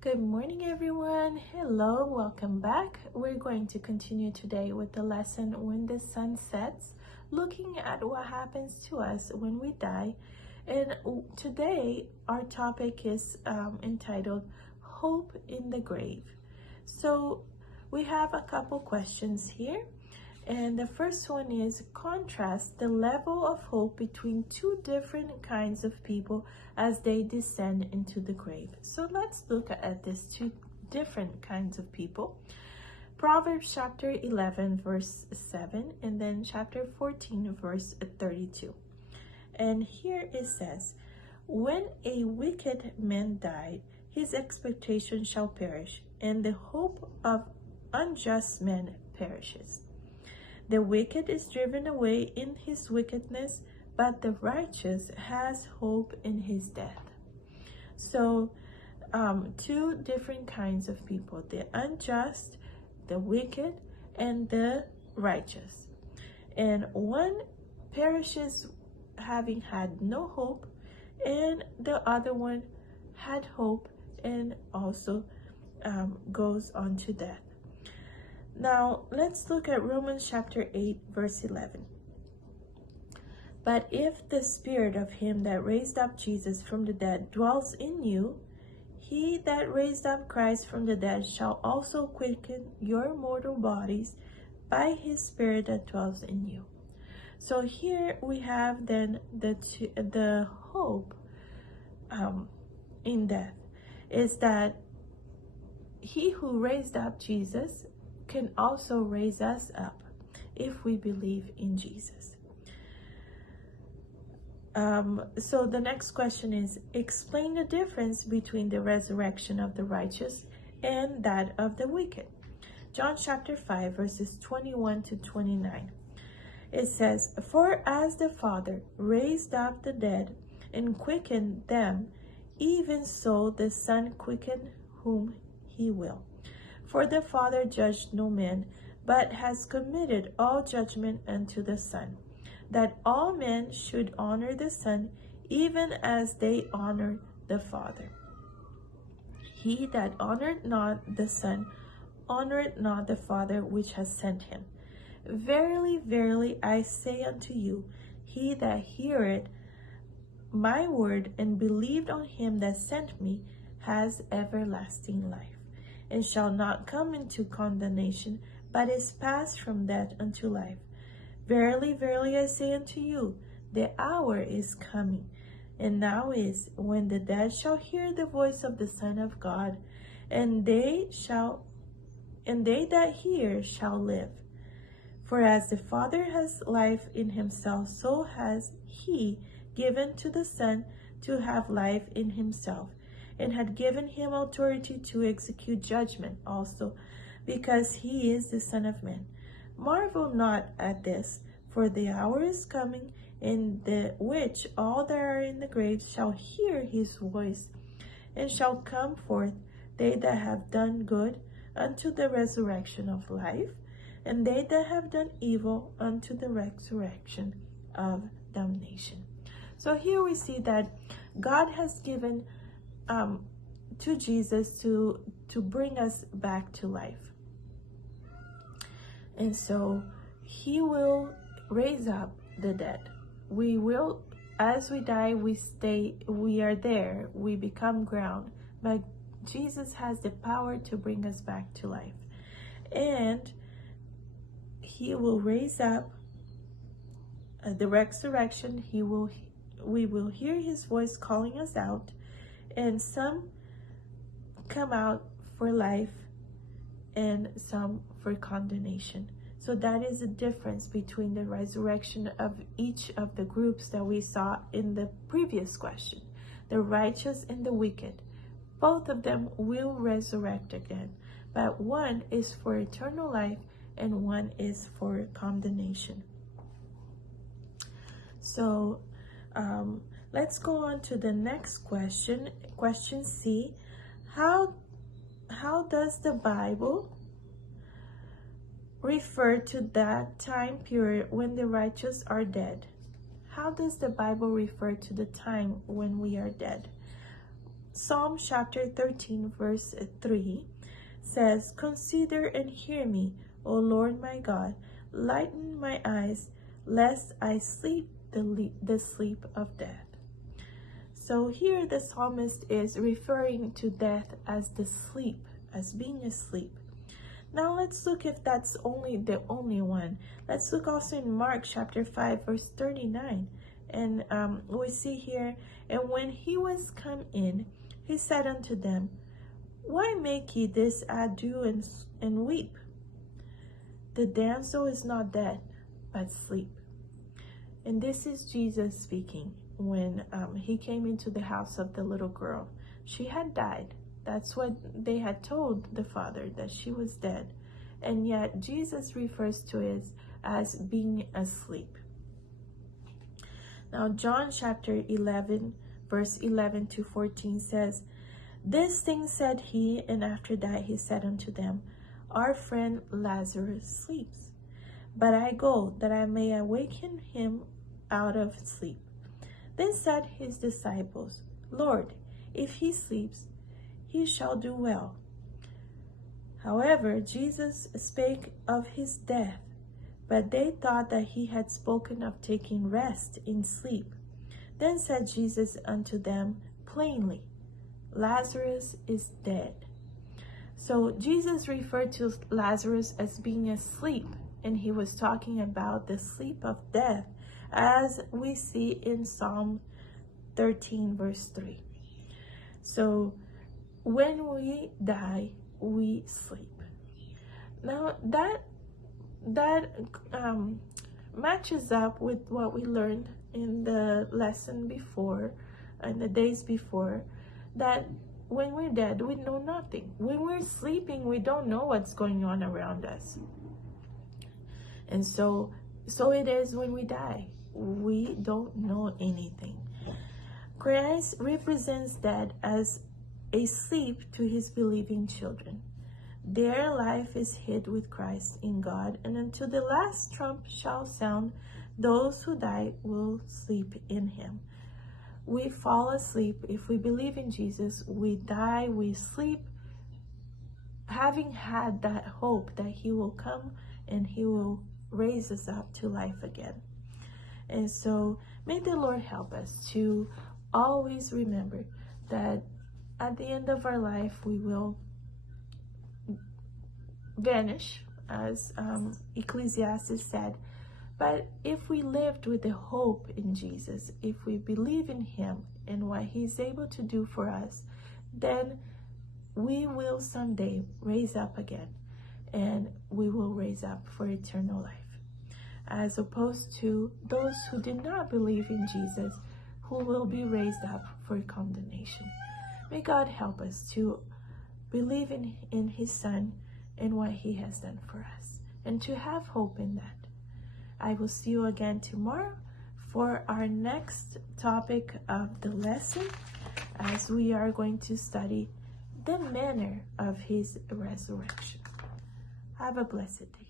Good morning, everyone. Hello, welcome back. We're going to continue today with the lesson When the Sun Sets, looking at what happens to us when we die. And today, our topic is entitled Hope in the Grave. So, we have a couple questions here. And the first one is contrast the level of hope between two different kinds of people as they descend into the grave. So let's look at these two different kinds of people. Proverbs chapter 11 verse 7 and then chapter 14 verse 32. And here it says, when a wicked man died, his expectation shall perish, and the hope of unjust men perishes. The wicked is driven away in his wickedness, but the righteous has hope in his death. So, two different kinds of people, the unjust, the wicked, and the righteous. And one perishes having had no hope, and the other one had hope and also goes on to death. Now, let's look at Romans chapter 8, verse 11. But if the spirit of him that raised up Jesus from the dead dwells in you, he that raised up Christ from the dead shall also quicken your mortal bodies by his spirit that dwells in you. So here we have then the hope in death is that he who raised up Jesus can also raise us up if we believe in Jesus. So the next question is, explain the difference between the resurrection of the righteous and that of the wicked. John chapter 5 verses 21 to 29. It says, for as the Father raised up the dead and quickened them, even so the Son quickened whom he will. For the Father judged no man, but has committed all judgment unto the Son, that all men should honor the Son, even as they honor the Father. He that honored not the Son, honored not the Father which has sent him. Verily, verily, I say unto you, he that heareth my word and believed on him that sent me has everlasting life, and shall not come into condemnation, but is passed from death unto life. Verily, verily, I say unto you, the hour is coming, and now is, when the dead shall hear the voice of the Son of God, and they that hear shall live. For as the Father has life in himself, so has he given to the Son to have life in himself, and had given him authority to execute judgment also, because he is the Son of Man. Marvel not at this, for the hour is coming, in the which all that are in the grave shall hear his voice, and shall come forth, they that have done good unto the resurrection of life, and they that have done evil unto the resurrection of damnation. So here we see that God has given to Jesus to bring us back to life. And so he will raise up the dead. We will, as we die, we are there, we become ground, but Jesus has the power to bring us back to life. And he will raise up the resurrection. We will hear his voice calling us out, and some come out for life and some for condemnation. So that is the difference between the resurrection of each of the groups that we saw in the previous question. The righteous and the wicked, both of them will resurrect again, but one is for eternal life and one is for condemnation. So let's go on to the next question. Question C. How does the Bible refer to that time period when the righteous are dead? How does the Bible refer to the time when we are dead? Psalm chapter 13, verse 3 says, "Consider and hear me, O Lord my God. Lighten my eyes, lest I sleep the sleep of death." So here the psalmist is referring to death as the sleep, as being asleep. Now let's look if that's the only one. Let's look also in Mark chapter 5, verse 39. And we see here, "And when he was come in, he said unto them, Why make ye this ado and weep? The damsel is not dead, but sleep." And this is Jesus speaking when he came into the house of the little girl. She had died. That's what they had told the father, that she was dead. And yet Jesus refers to it as being asleep. Now John chapter 11, verse 11 to 14 says, "This thing said he, and after that he said unto them, Our friend Lazarus sleeps, but I go that I may awaken him out of sleep. Then said his disciples, Lord, if he sleeps, he shall do well. However, Jesus spake of his death, but they thought that he had spoken of taking rest in sleep. Then said Jesus unto them plainly, Lazarus is dead." So Jesus referred to Lazarus as being asleep, and he was talking about the sleep of death, as we see in Psalm 13, verse 3. So when we die, we sleep. Now that matches up with what we learned in the lesson before, and the days before, that when we're dead, we know nothing. When we're sleeping, we don't know what's going on around us. And so it is when we die. We don't know anything. Christ represents that as a sleep to his believing children. Their life is hid with Christ in God, and until the last trump shall sound, those who die will sleep in him. We fall asleep. If we believe in Jesus, we die, we sleep, having had that hope that he will come and he will raise us up to life again. And so may the Lord help us to always remember that at the end of our life, we will vanish, as Ecclesiastes said. But if we lived with the hope in Jesus, if we believe in him and what he's able to do for us, then we will someday raise up again, and we will raise up for eternal life, as opposed to those who did not believe in Jesus, who will be raised up for condemnation. May God help us to believe in his Son and what he has done for us, and to have hope in that. I will see you again tomorrow for our next topic of the lesson, as we are going to study the manner of his resurrection. Have a blessed day.